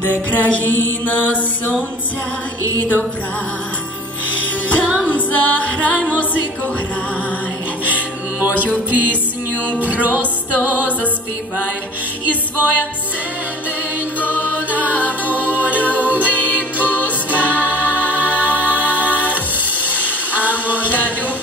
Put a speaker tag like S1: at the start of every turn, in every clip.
S1: де країна сонця і добра, там заграй, музико, грай, мою пісню просто заспівай і своя серденько на волю відпускай. А моя любов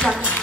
S1: 감사합니다.